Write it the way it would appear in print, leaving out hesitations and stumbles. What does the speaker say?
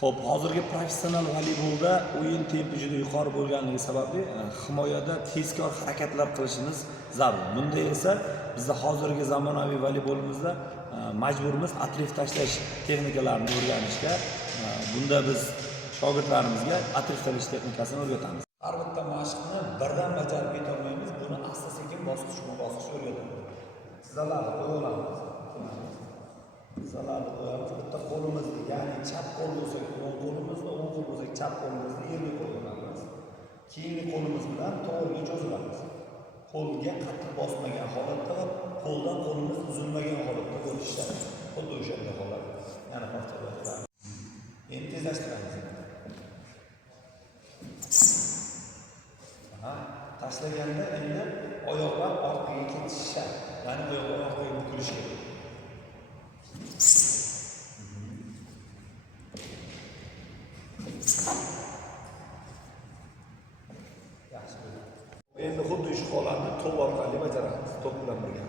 Xo'p, hozirgi professional voleybolda o'yin tempi juda yuqori bo'lganligi sababli himoyada tezkor harakatlar qilishimiz zarur. Bunda esa bizda hozirgi zamonaviy voleybolimizda majburmiz atrif tashlash texnikalarini o'rganishga. Bunda biz shogirdlarimizga atrif tashlash texnikasini o'rgatamiz. Har bitta mashqni birdan bajarib keta olmaymiz. Buni asta-sekin bosqichma-bosqich o'rgatamiz. Tizalarni qo'ya olamiz. Tizalarni qo'yamiz. Bitta qo'limizni, ya'ni chap qo'l bo'lsa, o'ng qo'limizni, o'ng qo'l bo'lsa, chap qo'limizni yerga qo'yamiz. Keyingi qo'limiz bilan to'g'riga cho'zilamiz. Qo'lga qattiq bosmagan holatda va qo'ldan qo'limiz uzilmagan holatda bo'lishda xuddi o'shanda holat. Yana qoldiramiz. Endi tezlashtiramiz. Tashlaganda endi oyoqlar orqaga ketishi shart. Ya'ni oyoqlar orqaga bukilishi kerak. Endi xuddi shu holatni to'p orqali bajaramiz. To'p bilan birga.